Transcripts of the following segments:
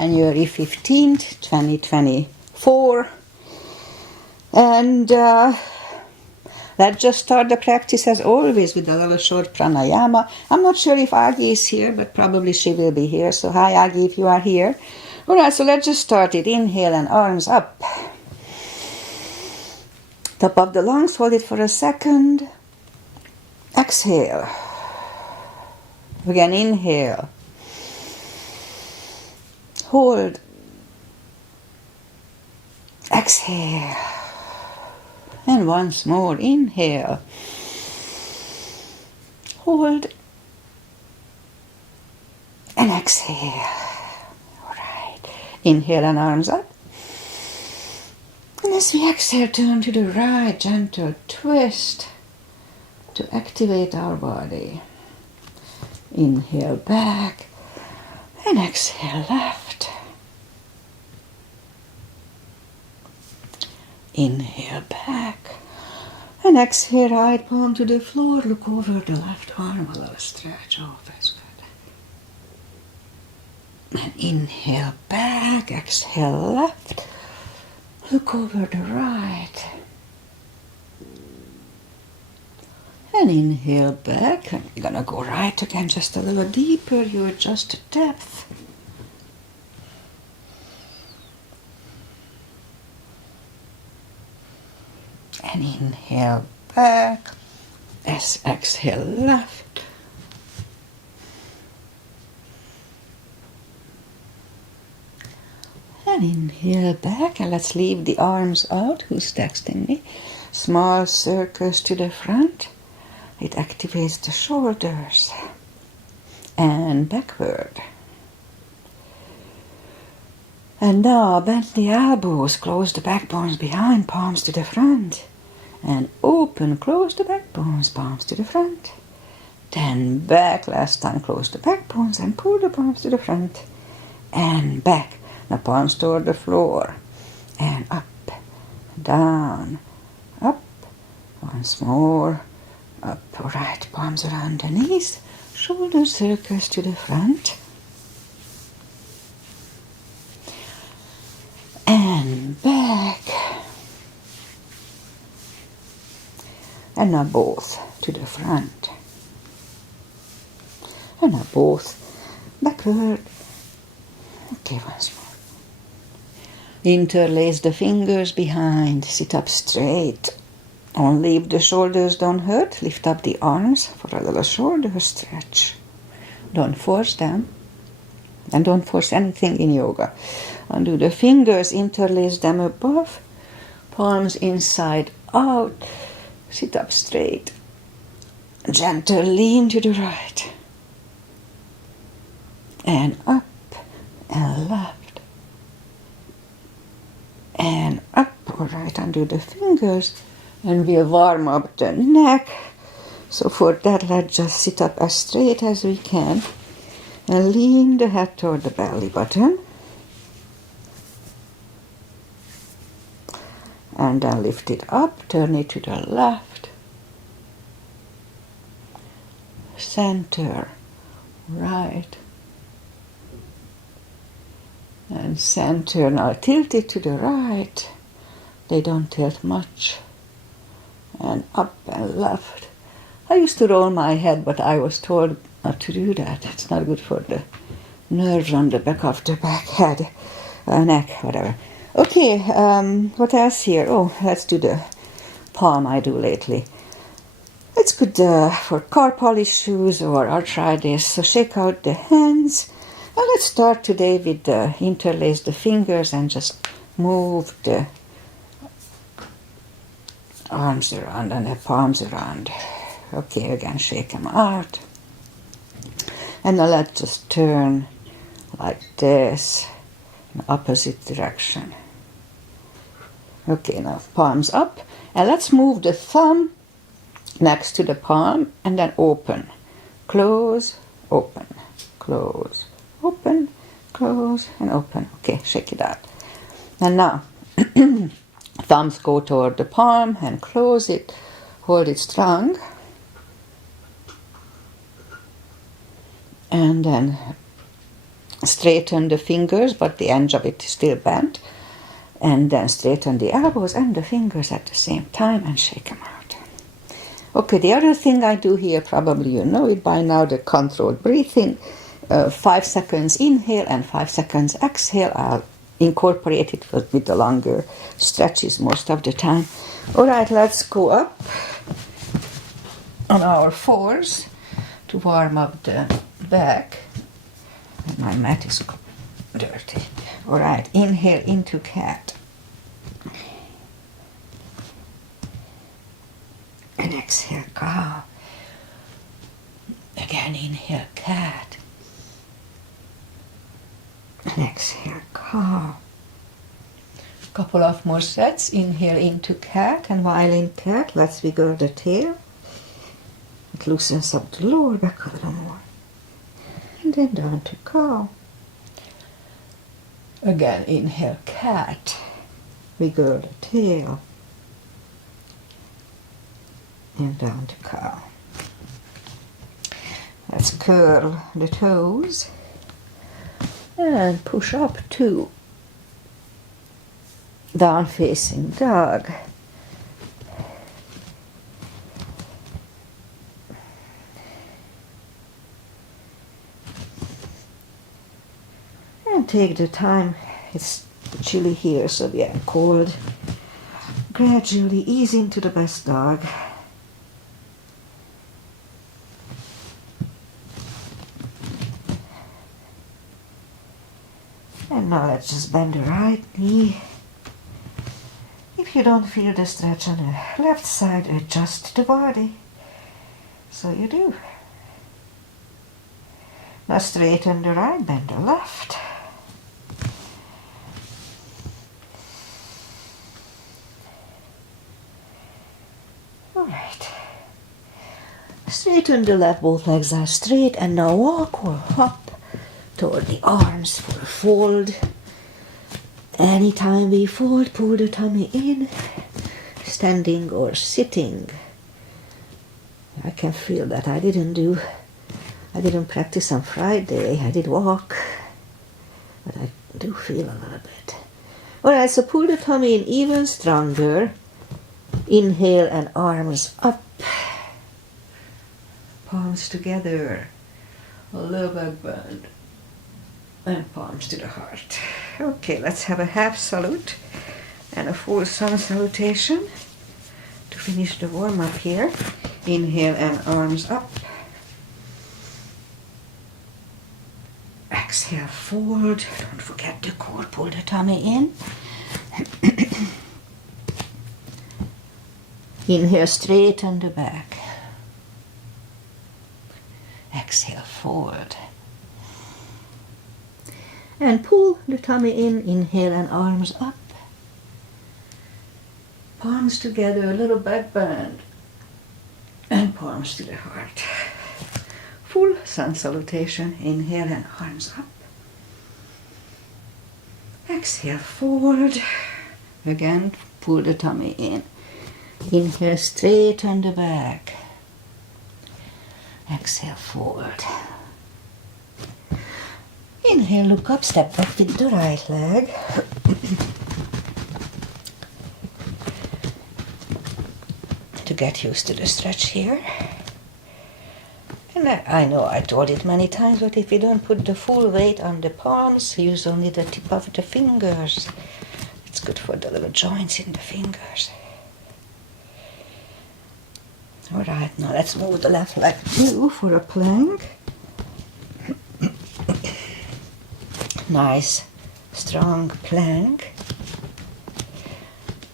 January 15th, 2024. And let's just start the practice as always with a little short pranayama. I'm not sure if Agi is here, but probably she will be here. So hi Agi if you are here. Alright, so let's just start it. Inhale and arms up. Top of the lungs, hold it for a second. Exhale. Again, inhale. Hold. Exhale. And once more, inhale. Hold. And exhale. All right. Inhale and arms up. And as we exhale, turn to the right, gentle twist to activate our body. Inhale back and exhale left. Inhale back and exhale right palm to the floor. Look over the left arm, a little stretch. Oh, that's good. And inhale back, exhale left. Look over the right. And inhale back. And we're gonna go right again, just a little deeper. You adjust the depth. And inhale back. As exhale left. And inhale back. And let's leave the arms out. Who's texting me? Small circles to the front. It activates the shoulders. And backward. And now bend the elbows, close the backbones behind, palms to the front. And open, close the backbones, palms to the front. Then back, last time close the backbones and pull the palms to the front. And back, the palms toward the floor. And up, down, up, once more. Up, right, palms around the knees, shoulder circles to the front. And back. And now both to the front. And now both backward. Okay, once more. Interlace the fingers behind, sit up straight. Only if the shoulders don't hurt, lift up the arms for a little shoulder stretch. Don't force them. And don't force anything in yoga. Undo the fingers, interlace them above. Palms inside out. Sit up straight. Gentle lean to the right. And up and left. And up. All right, undo the fingers. And we'll warm up the neck. So for that, let's just sit up as straight as we can. And lean the head toward the belly button. And then lift it up, turn it to the left. Center, right. And center, now tilt it to the right. They don't tilt much. And up and left. I used to roll my head, but I was told not to do that. It's not good for the nerves on the back of the back head, neck, whatever. Okay, what else here? Oh, let's do the palm I do lately. It's good for car polish shoes or arthritis. So shake out the hands. And let's start today with interlace the fingers and just move the arms around and the palms around. Okay, again, shake them out. And now let's just turn like this in the opposite direction. Okay, now palms up. And let's move the thumb next to the palm and then open. Close, open, close, open, close, and open. Okay, shake it out. And now, thumbs go toward the palm and close it. Hold it strong. And then straighten the fingers, but the end of it is still bent. And then straighten the elbows and the fingers at the same time and shake them out. Okay, the other thing I do here, probably you know it by now, the controlled breathing. 5 seconds inhale and 5 seconds exhale. I'll incorporate it with the longer stretches most of the time. All right, let's go up on our fours to warm up the back. My mat is dirty. All right, inhale into cat. And exhale, cow. Again, inhale, cat. And exhale, cow. Couple of more sets. Inhale into cat, and while in cat, let's wiggle the tail. It loosens up the lower back a little more. And then down to cow. Again, inhale, cat. Wiggle the tail. And down to cow. Let's curl the toes. And push up to down facing dog. And take the time. It's chilly here, so we are cold. Gradually ease into the best dog. And now let's just bend the right knee. If you don't feel the stretch on the left side, adjust the body. So you do. Now straighten the right, bend the left. All right. Straighten the left, both legs are straight, and now walk or hop toward the arms for a fold. Anytime we fold, pull the tummy in, standing or sitting. I can feel that I didn't practice on Friday. I did walk, but I do feel a little bit. All right, so pull the tummy in even stronger. Inhale and arms up. Palms together. Low back bend. And palms to the heart. Okay, let's have a half salute and a full sun salutation to finish the warm-up here. Inhale and arms up. Exhale, forward. Don't forget the core. Pull the tummy in. Inhale, straighten the back. Exhale, forward. And pull the tummy in, inhale and arms up. Palms together, a little back bend. And palms to the heart. Full sun salutation, inhale and arms up. Exhale, forward. Again, pull the tummy in. Inhale, straighten the back. Exhale, forward. Inhale, look up, step up with the right leg. To get used to the stretch here. And I know I told it many times, but if you don't put the full weight on the palms, use only the tip of the fingers. It's good for the little joints in the fingers. All right, now let's move the left leg too for a plank. Nice, strong plank.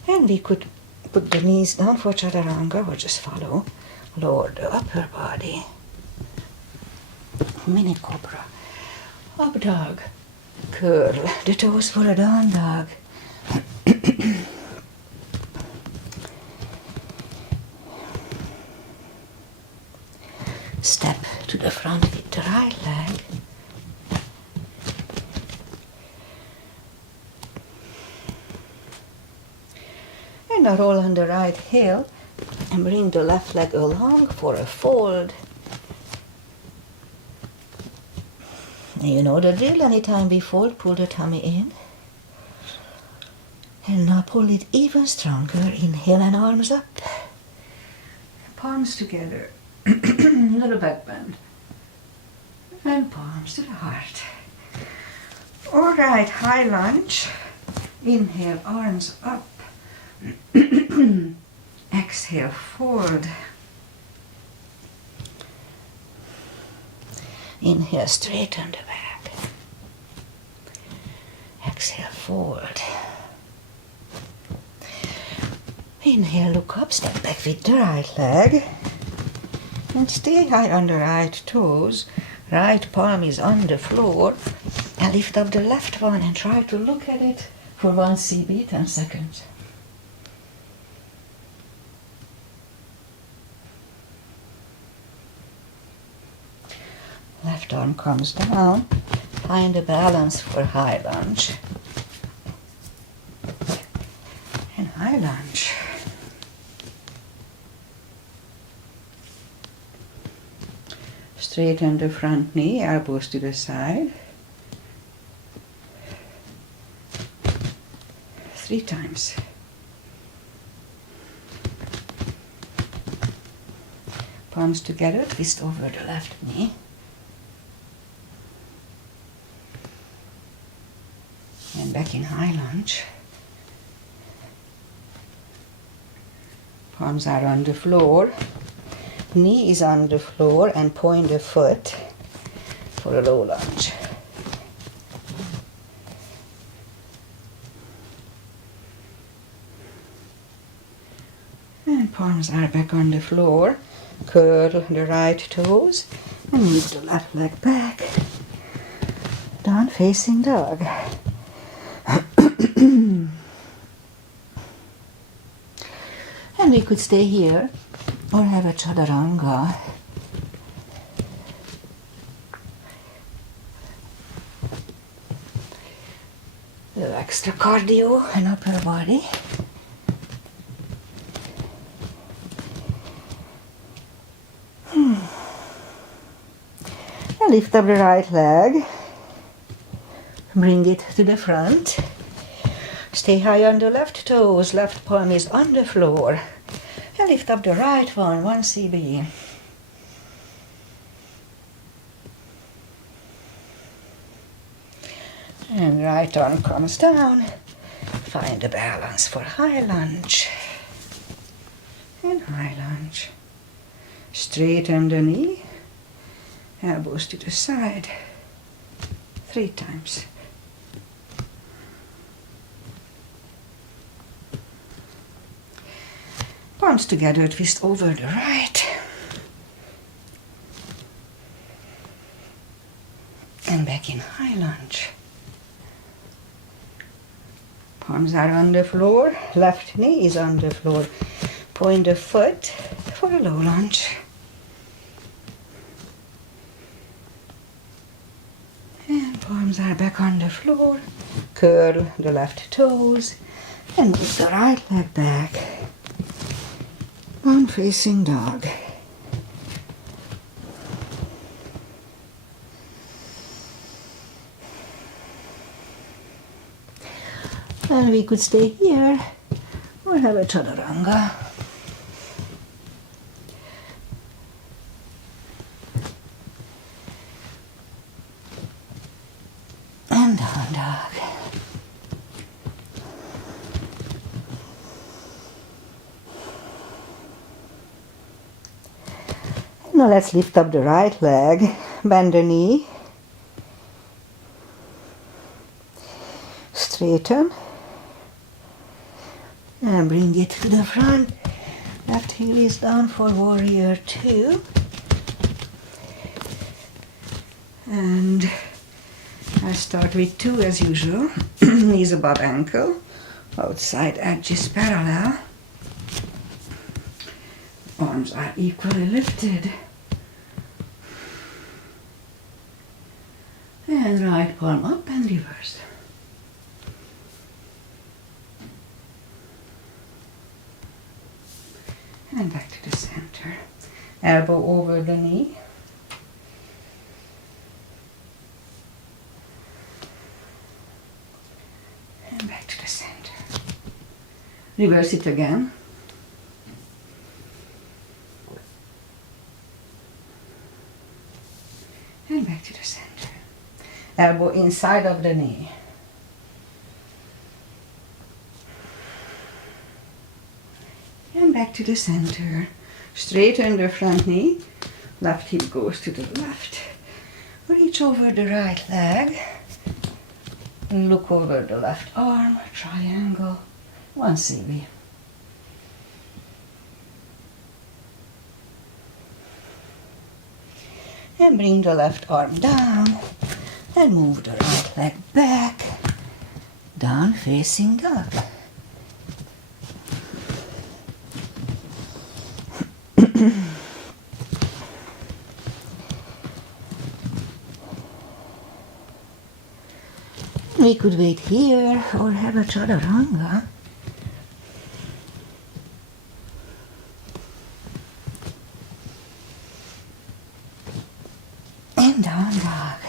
And we could put the knees down for chaturanga or just follow. Lower the upper body. Mini cobra. Up dog. Curl the toes for a down dog. Step to the front with the right leg. And now roll on the right heel and bring the left leg along for a fold. You know the drill. Anytime before, pull the tummy in. And now pull it even stronger. Inhale and arms up. Palms together. Little back bend. And palms to the heart. All right, high lunge. Inhale, arms up. Exhale, forward. Inhale, straighten the back. Exhale, forward. Inhale, look up, step back with the right leg. And stay high on the right toes. Right palm is on the floor. And lift up the left one and try to look at it for 1 CB, 10 seconds. Left arm comes down. Find a balance for high lunge. And high lunge. Straighten the front knee, elbows to the side. 3 times. Palms together, twist over the left knee. And back in high lunge. Palms are on the floor. Knee is on the floor and point the foot for a low lunge. And palms are back on the floor. Curl the right toes and move the left leg back. Down facing dog. And we could stay here or have a chaturanga. A little extra cardio and upper body. And lift up the right leg. Bring it to the front. Stay high on the left toes. Left palm is on the floor. And lift up the right one, 1 CB. And right arm comes down. Find a balance for high lunge. And high lunge. Straighten the knee. Elbows to the side. 3 times. Palms together, twist over the right. And back in high lunge. Palms are on the floor. Left knee is on the floor. Point the foot for a low lunge. And palms are back on the floor. Curl the left toes and move the right leg back. Down facing dog. And we could stay here or have a chaturanga. And down dog. Now let's lift up the right leg, bend the knee, straighten, and bring it to the front. Left heel is down for warrior 2. And I start with 2 as usual, knees above ankle, outside edges parallel, arms are equally lifted. And right palm up and reverse. And back to the center. Elbow over the knee. the center. Reverse it again. And back to the center. Elbow inside of the knee. And back to the center. Straighten the front knee. Left hip goes to the left. Reach over the right leg. Look over the left arm. Triangle. 1 CV. And bring the left arm down. And move the right leg back. Down facing dog. We could wait here or have a chaturanga. And down dog.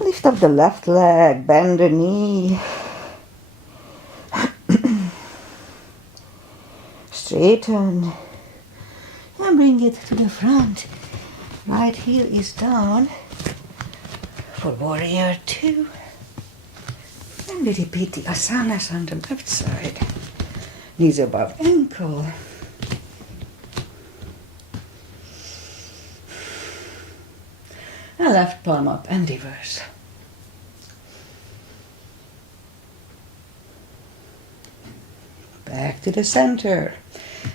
Lift up the left leg, bend the knee. Straighten. And bring it to the front. Right heel is down for warrior 2. And we repeat the asanas on the left side. Knees above ankle. And left palm up and reverse. Back to the center.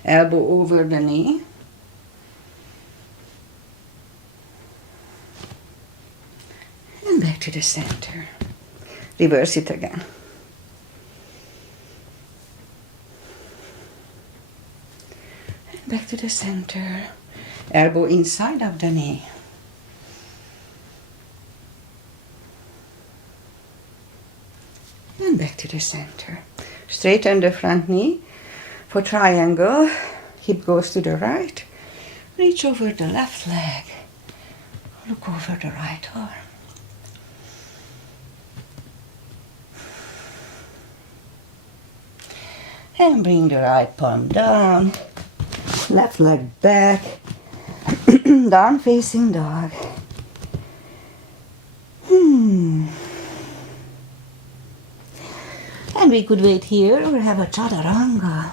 Elbow over the knee. And back to the center. Reverse it again. And back to the center. Elbow inside of the knee. And back to the center. Straighten the front knee for triangle. Hip goes to the right. Reach over the left leg. Look over the right arm. And bring the right palm down. Left leg back. Down facing dog. And we could wait here or have a chaturanga.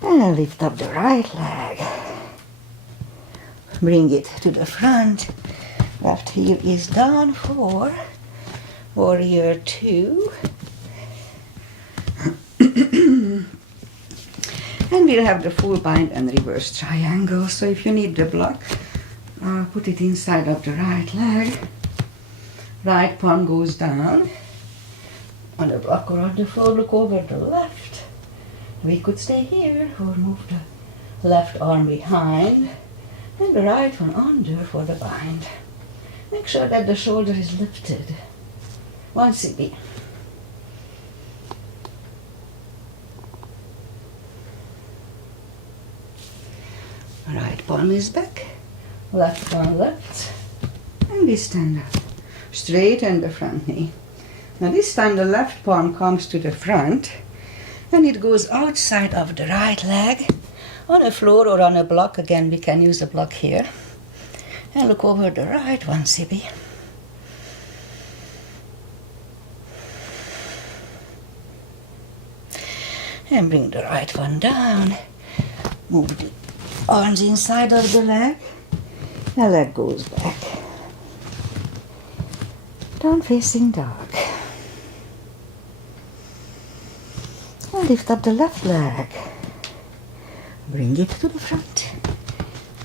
And lift up the right leg. Bring it to the front. Left heel is down for warrior 2. And we'll have the full bind and reverse triangle. So if you need the block, put it inside of the right leg. Right palm goes down on the block or on the floor. Look over the left. We could stay here or move the left arm behind and the right one under for the bind. Make sure that the shoulder is lifted. 1 CB. Right palm is back, left palm left, and we stand up. Straighten the front knee. Now this time the left palm comes to the front and it goes outside of the right leg on a floor or on a block. Again, we can use a block here. And look over the right 1 CB. And bring the right one down. Move the arms inside of the leg. The leg goes back. Down facing dog. And lift up the left leg. Bring it to the front.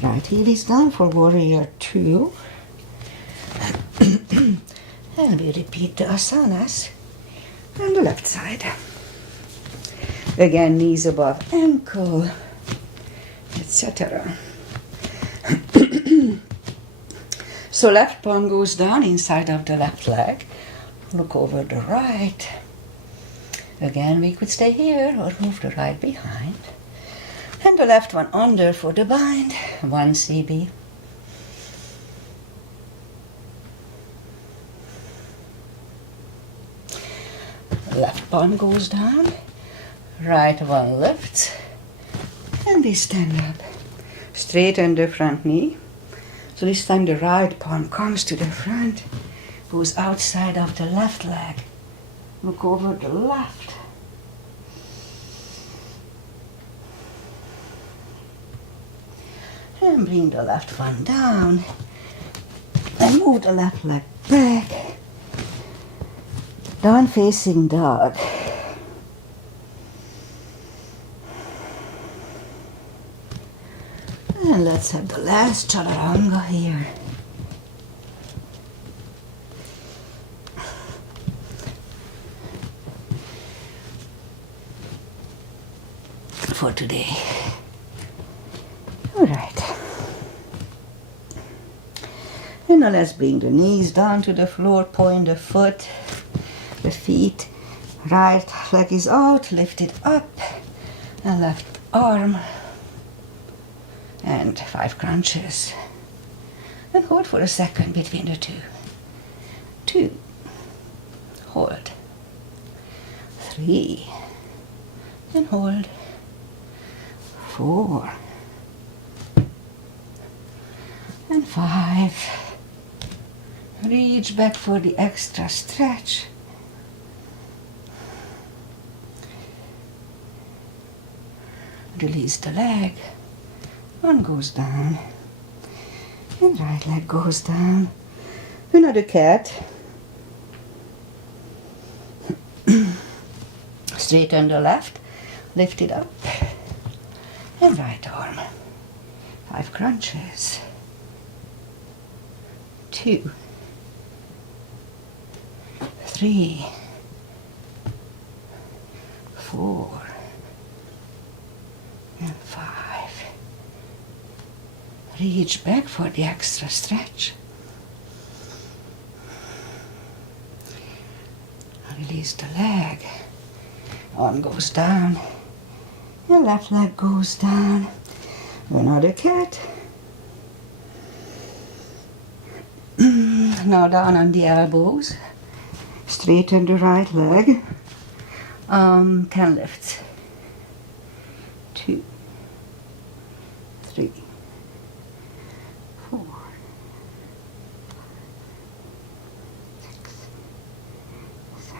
Right heel is down for warrior 2. And we repeat the asanas on the left side. Again, knees above ankle. etc. So left palm goes down inside of the left leg. Look over the right. Again, we could stay here or move the right behind. And the left one under for the bind. 1 CB. Left palm goes down. Right one lifts. And we stand up. Straighten the front knee. So this time the right palm comes to the front. Goes outside of the left leg. Look over the left. And bring the left one down. And move the left leg back. Down facing dog. And let's have the last chaturanga here. For today. All right. And now let's bring the knees down to the floor, point the foot, the feet. Right leg is out, lift it up, and left arm, and 5 crunches. And hold for a second between the two. 2, hold, 3, and hold, 4, and 5. Reach back for the extra stretch. Release the leg. One goes down. And right leg goes down. Another cat. Straighten the left. Lift it up. And right arm. 5 crunches. 2, 3, 4, and 5. Reach back for the extra stretch. Release the leg. Arm goes down. Your left leg goes down. Another cat. Now down on the elbows. Straighten the right leg. 10 lifts. 2, 3, 4, 6, 7,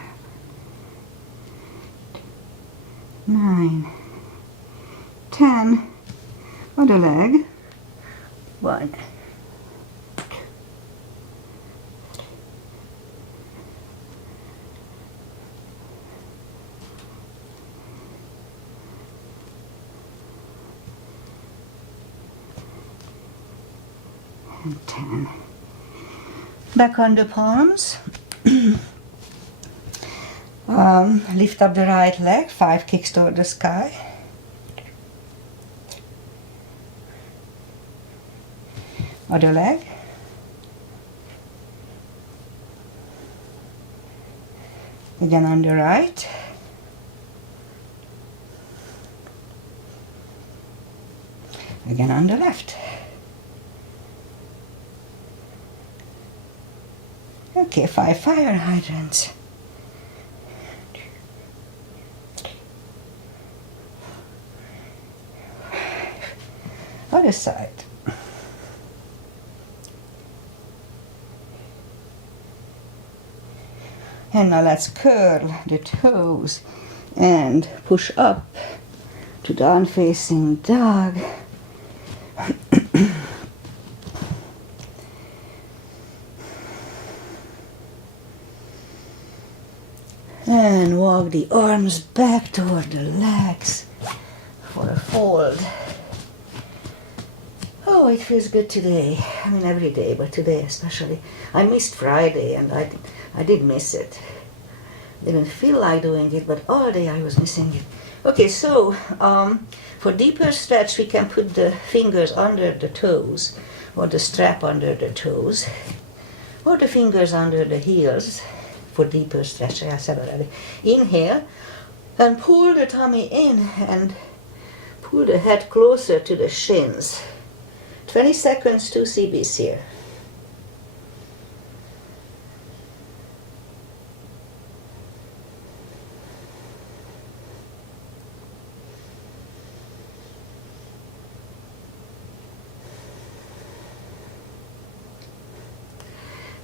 9, 10. Other leg. 1, 10. Back on the palms. Lift up the right leg, 5 kicks toward the sky. Other leg. Again on the right. Again on the left. Okay, 5 fire hydrants. Other side. And now let's curl the toes and push up to down facing dog. And walk the arms back toward the legs for a fold. Oh, it feels good today. I mean, every day, but today especially. I missed Friday, and I did miss it. Didn't feel like doing it, but all day I was missing it. Okay, so for deeper stretch, we can put the fingers under the toes, or the strap under the toes, or the fingers under the heels for deeper stretch, I said already. Inhale and pull the tummy in and pull the head closer to the shins. 20 seconds, 2 CBs here.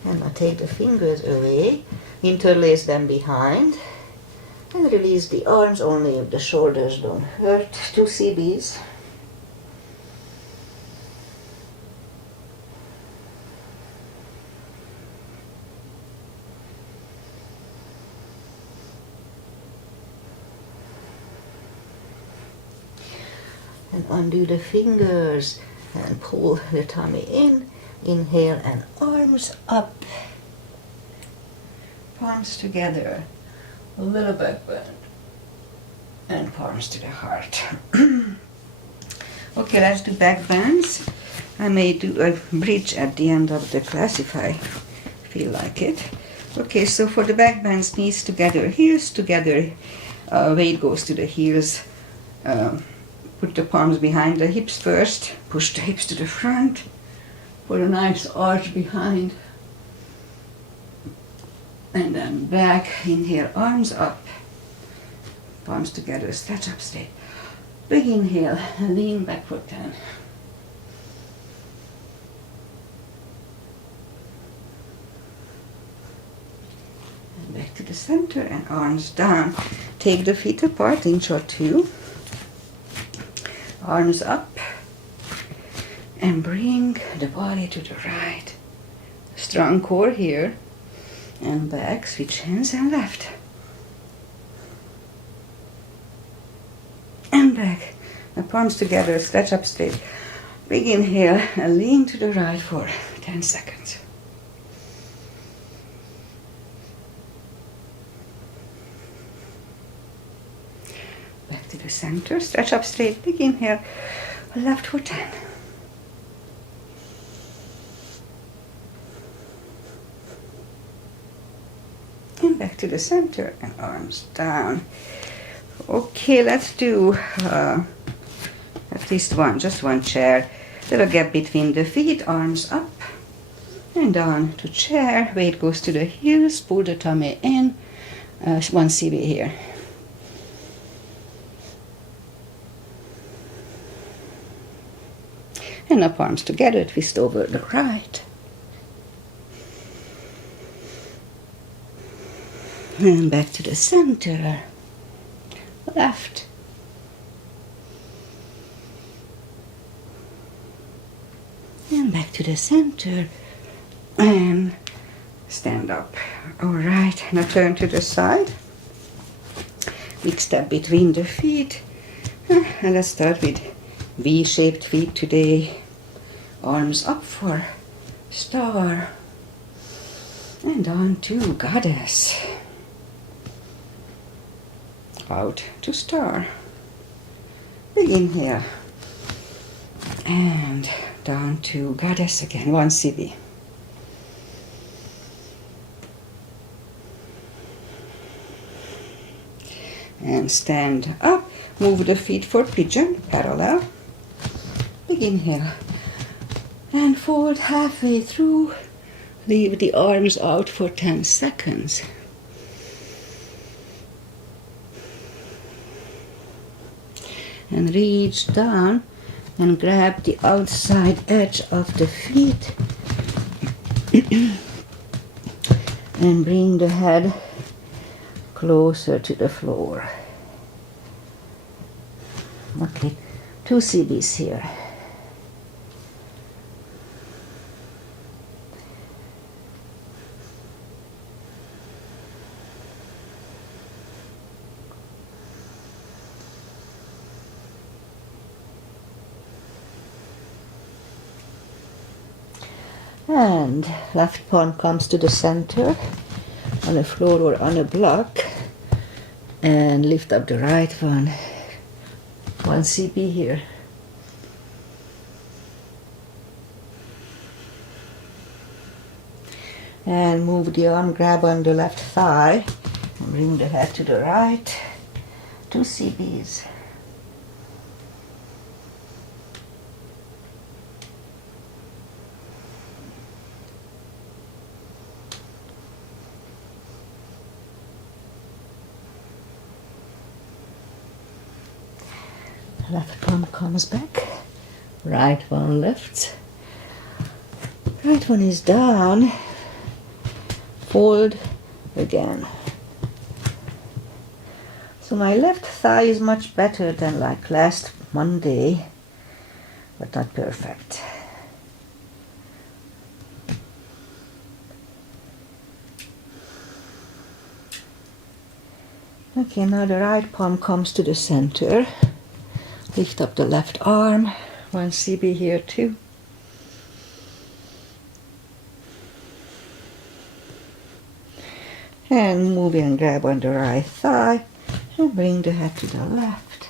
And now take the fingers away, interlace them behind, and release the arms only if the shoulders don't hurt. 2 CBs. And undo the fingers and pull the tummy in. Inhale and arms up. Palms together. A little back bend. And palms to the heart. Okay, let's do back bends. I may do a bridge at the end of the class if I feel like it. Okay, so for the back bends, knees together, heels together. Weight goes to the heels. Put the palms behind the hips first. Push the hips to the front. Put a nice arch behind. And then back. Inhale, arms up. Palms together, stretch up straight. Big inhale, and lean back for 10. And back to the center and arms down. Take the feet apart, inch or 2. Arms up. And bring the body to the right. Strong core here. And back, switch hands and left. And back. The palms together, stretch up straight. Big inhale and lean to the right for 10 seconds. Back to the center, stretch up straight. Big inhale, left for 10. And back to the center and arms down. Okay, let's do at least just one chair. Little gap between the feet, arms up and down to chair. Weight goes to the heels, pull the tummy in. 1 CB here. And up arms together, twist over the right. And back to the center. Left. And back to the center. And stand up. Alright, now turn to the side. Big step between the feet. And let's start with V-shaped feet today. Arms up for star. And on to goddess. Out to star. Big inhale. And down to goddess again. 1 CB. And stand up. Move the feet for pigeon, parallel. Big inhale. And fold halfway through. Leave the arms out for 10 seconds. And reach down and grab the outside edge of the feet. And bring the head closer to the floor. Okay, 2 CBs here. And left palm comes to the center on the floor or on a block, and lift up the right one One CB here. And move the arm, grab on the left thigh, and bring the head to the right. 2 CBs. Left palm comes back, right one lifts, right one is down, fold again. So my left thigh is much better than like last Monday, but not perfect. Okay, now the right palm comes to the center. Lift up the left arm, 1 CB here too. And move and grab on the right thigh and bring the head to the left.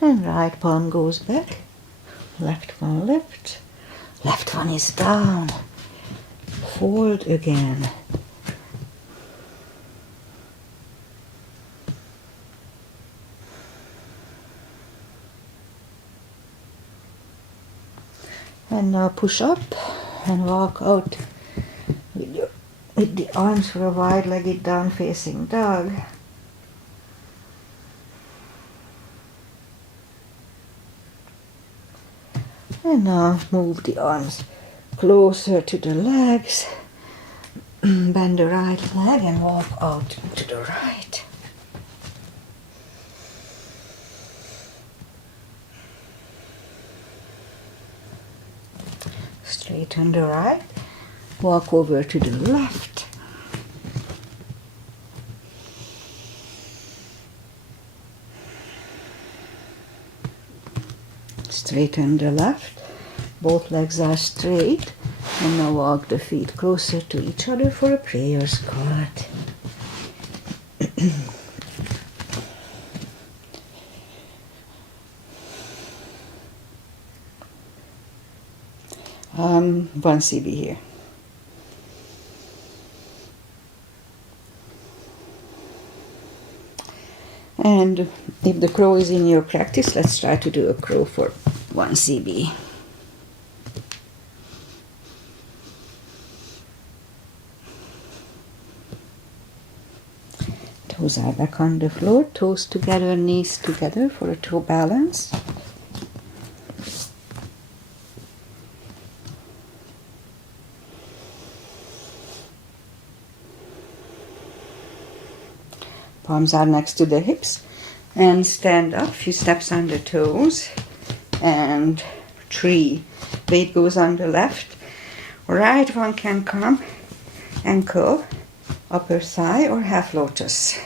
And right palm goes back. Left one lift, left one is down, fold again. And now push up and walk out with the arms for a wide-legged down-facing dog. And now move the arms closer to the legs, bend the right leg and walk out to the right. Straighten the right, walk over to the left. Straighten the left, both legs are straight, and now walk the feet closer to each other for a prayer squat. One CB here. And if the crow is in your practice, let's try to do a crow for 1 CB. Toes are back on the floor, toes together, knees together for a toe balance. Palms are next to the hips, and stand up, few steps on the toes, and 3. Weight goes on the left, right one can come, ankle, upper thigh or half lotus.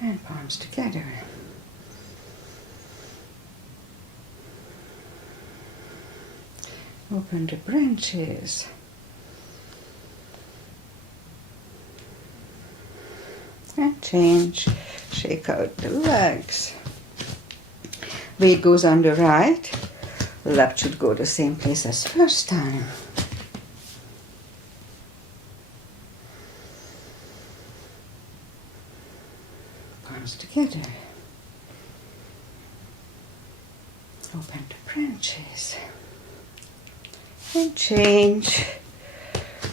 And palms together. Open the branches. And change. Shake out the legs. Weight goes on the right. Left should go the same place as first time. Palms together. Open the branches. And change.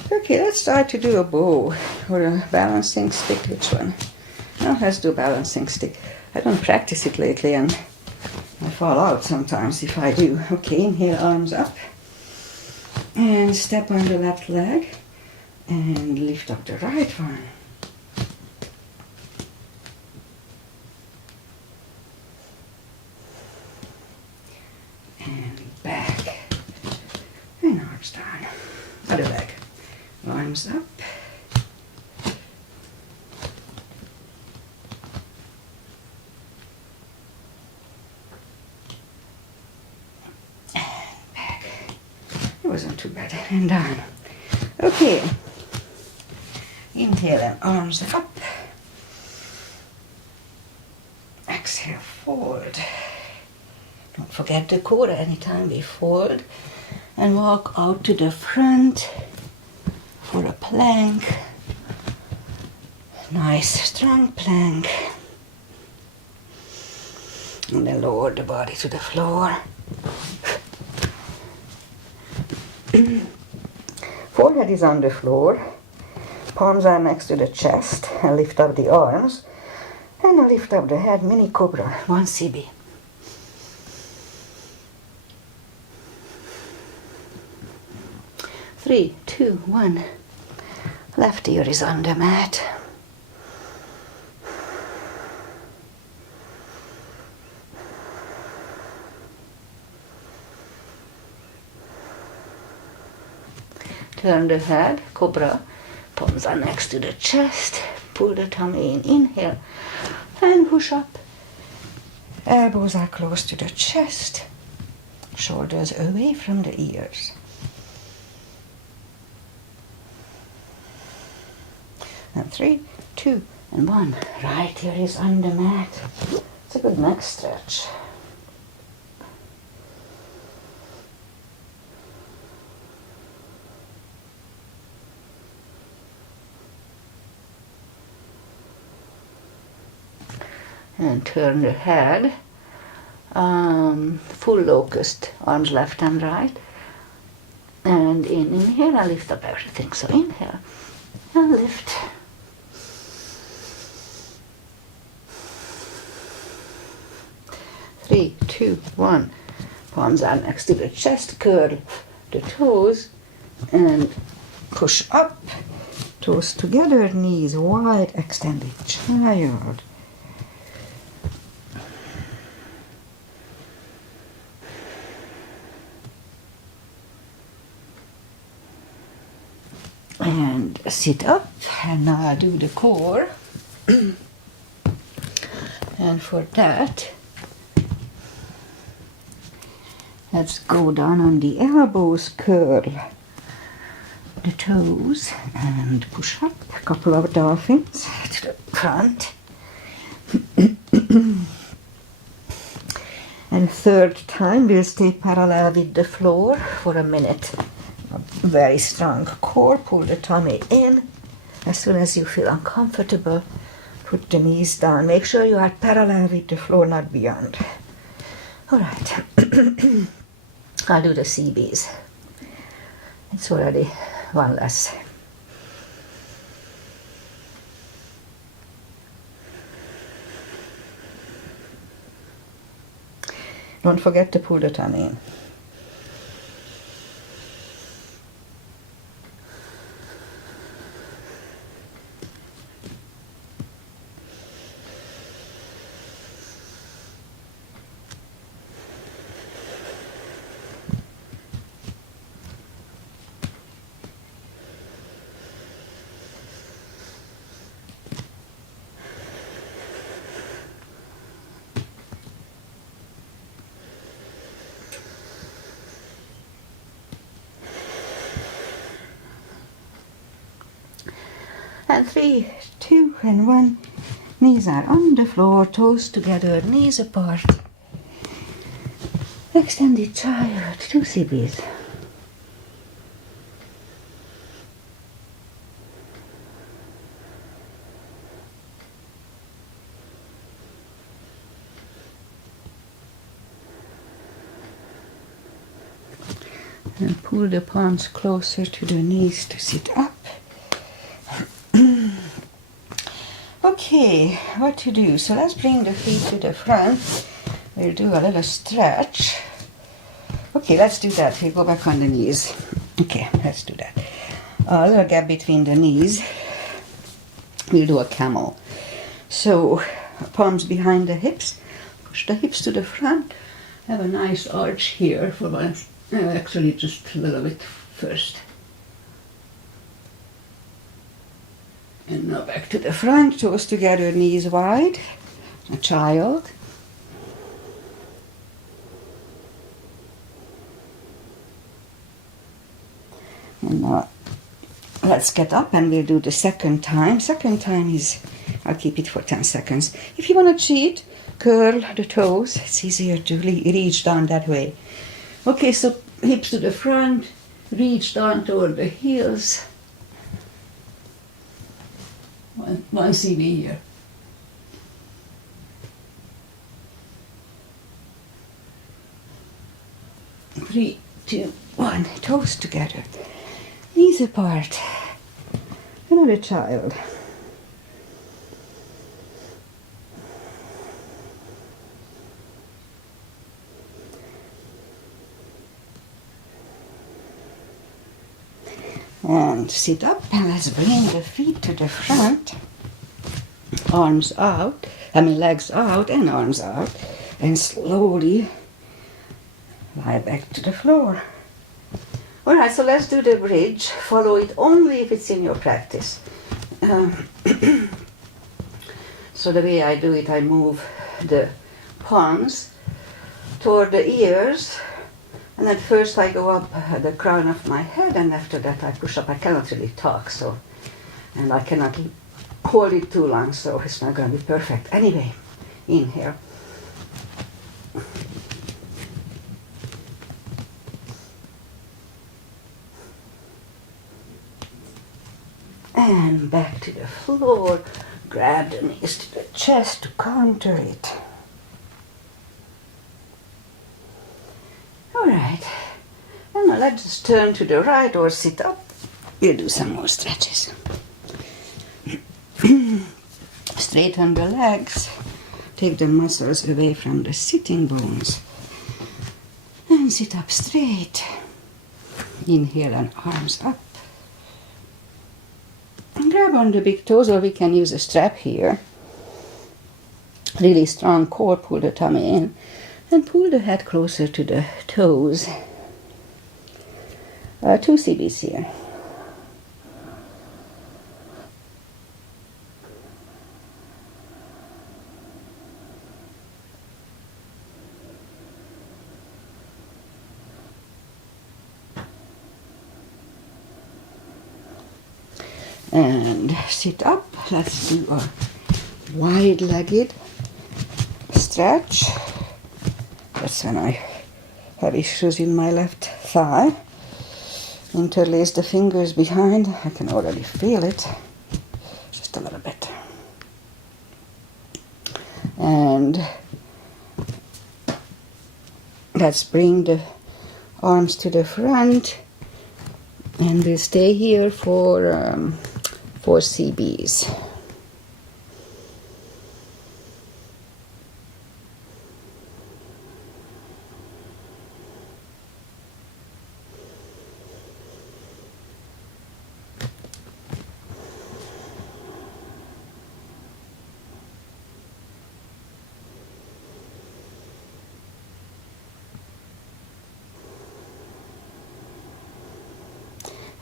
Okay, let's try to do a bow or a balancing stick. Which one? No, let's do a balancing stick. I don't practice it lately and I fall out sometimes if I do. Okay, inhale, arms up. And step on the left leg and lift up the right one. And back. And arms down. Other leg. Arms arms up. And back. It wasn't too bad. And down. Okay. Inhale and arms up. Exhale, fold. Don't forget the core anytime we fold. And walk out to the front for a plank. Nice strong plank. And then lower the body to the floor. Forehead is on the floor. Palms are next to the chest. And lift up the arms. And now lift up the head, mini cobra, 1 CB. Three, two, one. Left ear is on the mat. Turn the head, cobra. Palms are next to the chest. Pull the tummy in. Inhale. And push up. Elbows are close to the chest. Shoulders away from the ears. And 3, 2, and 1. Right ear is on the mat. It's a good neck stretch. And turn the head. Full locust, arms left and right. And inhale and lift up everything. So inhale and lift. Three, two, one. Palms are next to the chest. Curl the toes and push up. Toes together, knees wide, extended child. And sit up, and now I'll do the core. And for that, let's go down on the elbows, curl the toes, and push up. A couple of dolphins to the front. And third time, we'll stay parallel with the floor for a minute. Very strong core, pull the tummy in. As soon as you feel uncomfortable, put the knees down. Make sure you are parallel with the floor, not beyond. Alright, I'll do the CBs. It's already one less. Don't forget to pull the tummy in. And 3, 2, and 1. Knees are on the floor, toes together, knees apart. Extended child, 2 CBs. And pull the palms closer to the knees to sit up. Okay, what to do? So let's bring the feet to the front. We'll do a little stretch. Okay, let's do that. We'll go back on the knees. Okay, let's do that. A little gap between the knees. We'll do a camel. So, palms behind the hips. Push the hips to the front. Have a nice arch here for one. Actually, just a little bit first. And now back to the front, toes together, knees wide, a child. And now let's get up and we'll do the second time. Second time is, I'll keep it for 10 seconds. If you want to cheat, curl the toes. It's easier to reach down that way. Okay, so hips to the front, reach down toward the heels. One CB here. 3, 2, 1. Toes together. Knees apart. Another child. And sit up and let's bring the feet to the front. Arms out, legs out and arms out. And slowly lie back to the floor. Alright, so let's do the bridge. Follow it only if it's in your practice. So the way I do it, I move the palms toward the ears. And at first I go up the crown of my head, and after that I push up. I cannot really talk, so, and I cannot hold it too long, so it's not going to be perfect. Anyway, inhale. And back to the floor. Grab the knees to the chest to counter it. Alright, and now let's turn to the right or sit up. We'll do some more stretches. Straighten the legs. Take the muscles away from the sitting bones. And sit up straight. Inhale and arms up. And grab on the big toes, or we can use a strap here. Really strong core, pull the tummy in. And pull the head closer to the toes. 2 CBs here. And sit up. Let's do a wide-legged stretch. That's when I have issues in my left thigh. Interlace the fingers behind. I can already feel it. Just a little bit. And let's bring the arms to the front. And we'll stay here for 4 CBs.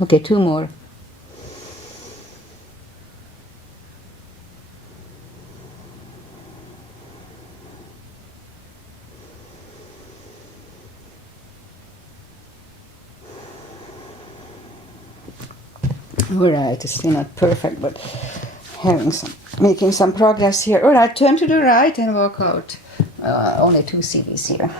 Okay, 2 more. Alright, it's still not perfect, but making some progress here. Alright, turn to the right and walk out. Only 2 CBs here.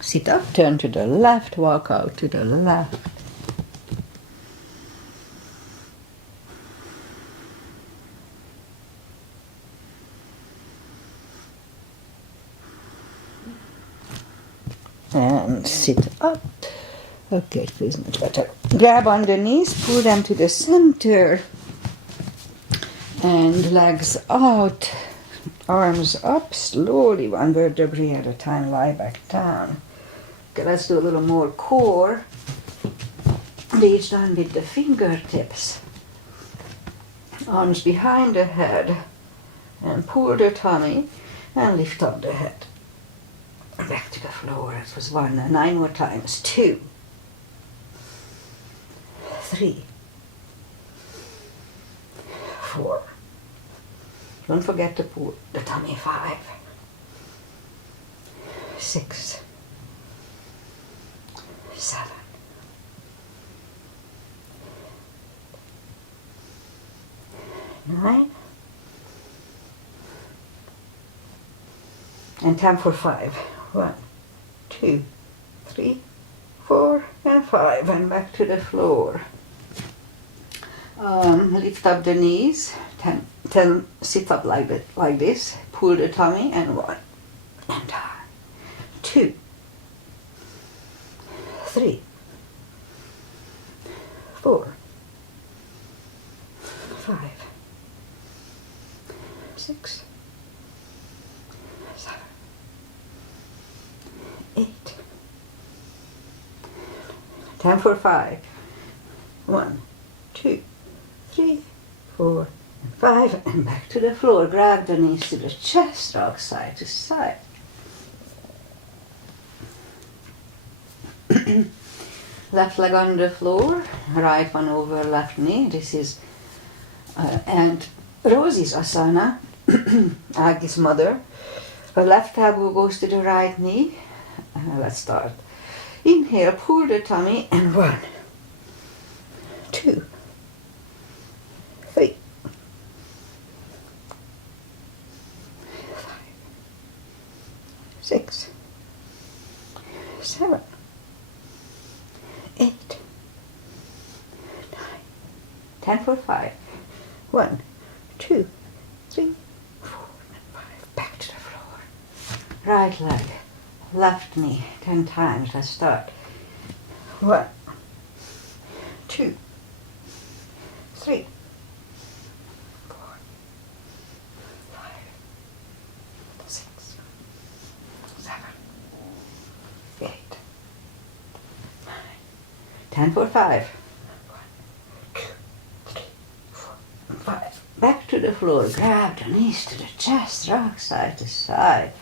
Sit up, turn to the left, walk out to the left. And sit up. Okay, it feels much better. Grab on the knees, pull them to the center. And legs out, arms up, slowly, 1 vertebrae at a time, lie back down. Okay, let's do a little more core. Reach down with the fingertips. Arms behind the head. and pull the tummy and lift up the head. Back to the floor. That was 1 and 9 more times. 2, 3, 4. Don't forget to pull the tummy. 5, 6, 7, 9, and 10 for 5. 1, 2, 3, 4, and 5, and back to the floor. Lift up the knees. 10 sit up like this. Pull the tummy, and 1, and down. 2, 3, 4, 5, 6, 7, 8, 10 for 5. 1, 2, 3, 4, and 5, and back to the floor. Grab the knees to the chest, rock side to side. Left leg on the floor, right one over left knee. This is Aunt Rosie's asana, Aggie's mother. The left elbow goes to the right knee. Let's start. Inhale, pull the tummy, and 1, 2, 3, 5, 6, 7, 8, 9, 10 for 5. 1, 2, 3, 4, and 5. Back to the floor. Right leg, left knee, 10 times. Let's start. 1, 2, 3, 4, 5, 6, 7, 8, 9, 10 for 5. 1, 2, 3, 4, 5. Back to the floor. Grab the knees to the chest. Rock side to side.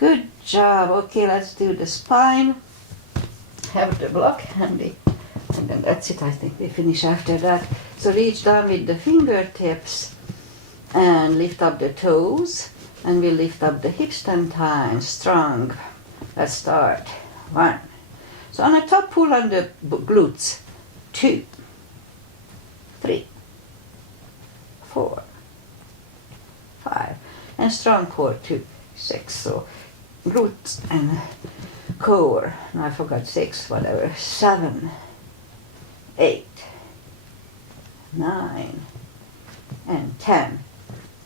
Good job. Okay, let's do the spine. Have the block handy. And then that's it. I think we finish after that. So reach down with the fingertips and lift up the toes. And we lift up the hips 10 times. Strong. Let's start. 1. So on the top, pull on the glutes. 2, 3, 4, 5. And strong core 2, 6. So glutes and core. No, I forgot 6, whatever. 7, 8, 9, and 10.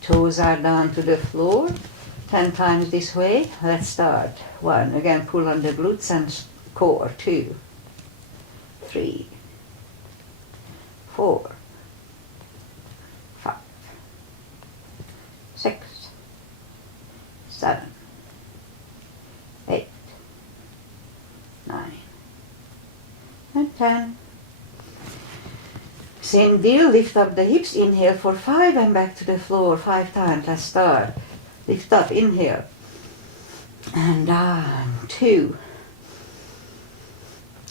Toes are down to the floor. 10 times this way. Let's start. 1. Again, pull on the glutes and core. 2, 3, 4, 5, 6, 7, 8, 9, and 10. Same deal, lift up the hips, inhale for 5 and back to the floor 5 times. Let's start. Lift up, inhale, and down, 2,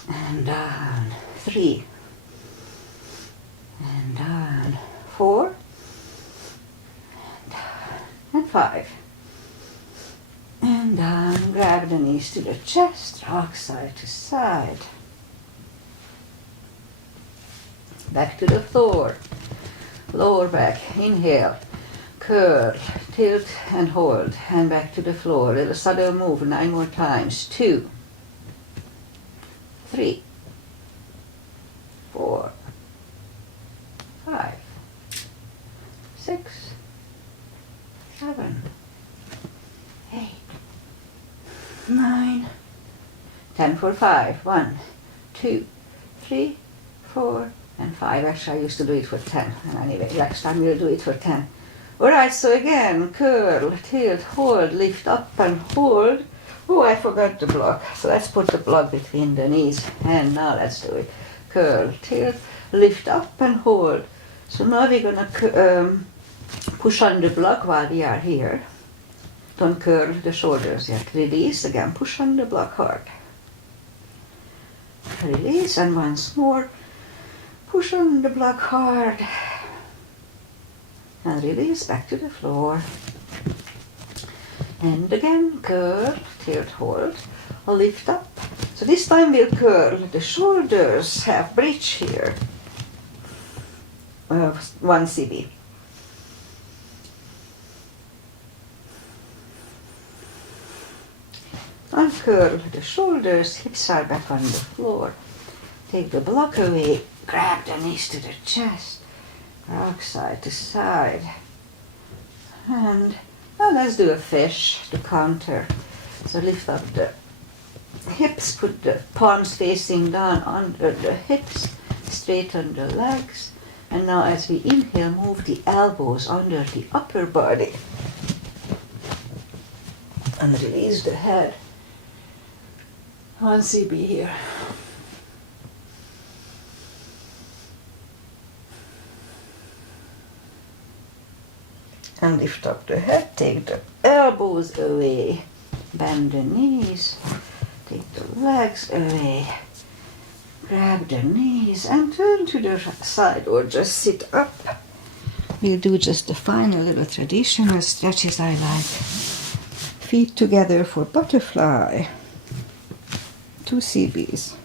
and down, 3, and down, 4, and down, and 5. And down, grab the knees to the chest, rock side to side. Back to the floor, lower back, inhale, curl, tilt and hold, and back to the floor. Little subtle move, 9 more times. 2, 3, 4, 5, 6, 7, 8, 9, 10 for 5. 1, 2, 3, 4, and 5. Actually, I used to do it for 10. And anyway, next time we'll do it for 10. Alright, so again, curl, tilt, hold, lift up and hold. Oh, I forgot the block. So let's put the block between the knees. And now let's do it. Curl, tilt, lift up and hold. So now we're going to Push on the block while we are here. Don't curl the shoulders yet. Release again, push on the block hard. Release, and once more, push on the block hard. And release back to the floor. And again, curl, tilt, hold, or lift up. So this time we'll curl the shoulders, have bridge here. 1 cb. Uncurl the shoulders, hips are back on the floor. Take the block away, grab the knees to the chest, rock side to side. And now let's do a fish to counter. So lift up the hips, put the palms facing down under the hips, straighten the legs. And now as we inhale, move the elbows under the upper body. And release the head. 1 cb here. And lift up the head, take the elbows away, bend the knees, take the legs away, grab the knees and turn to the side or just sit up. We'll do just the final little traditional stretches I like. Feet together for butterfly. 2 cbs.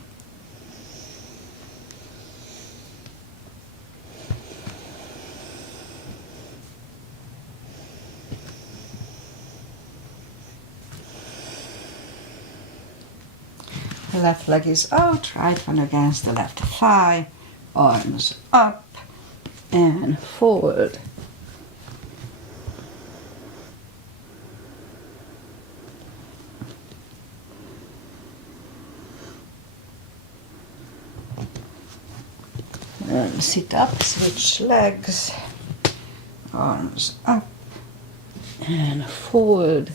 The left leg is out, right one against the left thigh, arms up and forward. And sit up, switch legs, arms up and forward.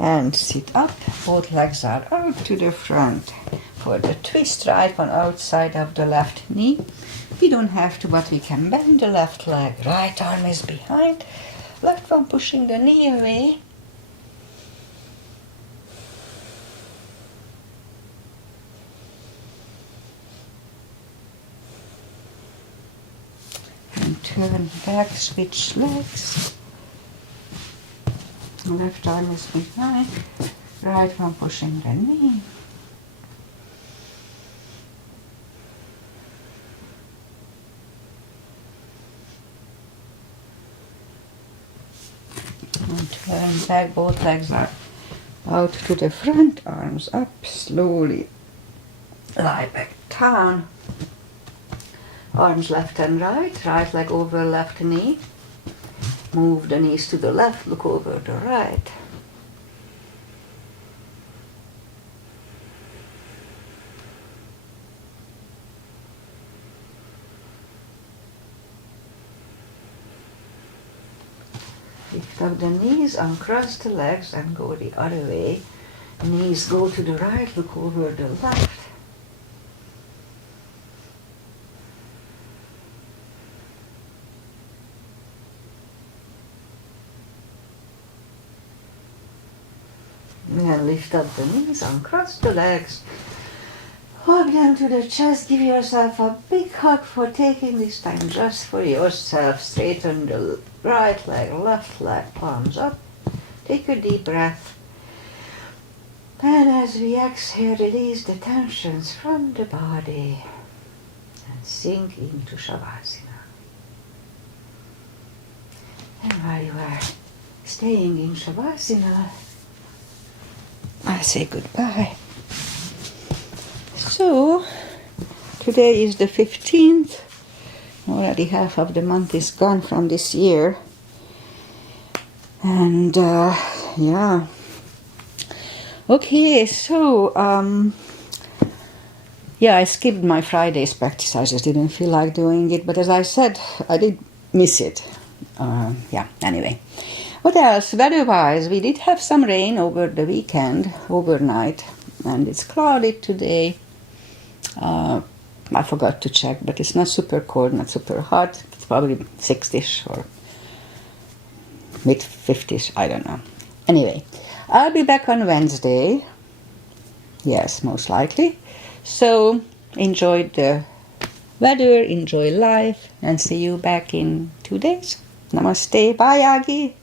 And sit up, both legs are out to the front. For the twist, right one outside of the left knee. We don't have to, but we can bend the left leg. Right arm is behind, left one pushing the knee away. And turn back, switch legs. Left arm is behind, right one pushing the knee. And turn back, both legs are out to the front, arms up, slowly lie back down. Arms left and right, right leg over left knee. Move the knees to the left, look over the right. Lift up the knees, uncross the legs and go the other way. Knees go to the right, look over the left. And lift up the knees, uncross the legs. Hug them to the chest, give yourself a big hug for taking this time just for yourself. Straighten the right leg, left leg, palms up. Take a deep breath. And as we exhale, release the tensions from the body and sink into Shavasana. And while you are staying in Shavasana, I say goodbye. So, today is the 15th. Already half of the month is gone from this year. And, yeah. Okay, so, yeah, I skipped my Friday's practice. I just didn't feel like doing it. But as I said, I did miss it. Yeah, anyway. What else? Weather-wise, we did have some rain over the weekend, overnight, and it's cloudy today. I forgot to check, but it's not super cold, not super hot. It's probably 60ish or mid-50s, I don't know. Anyway, I'll be back on Wednesday. Yes, most likely. So, enjoy the weather, enjoy life, and see you back in 2 days. Namaste. Bye, Aggie.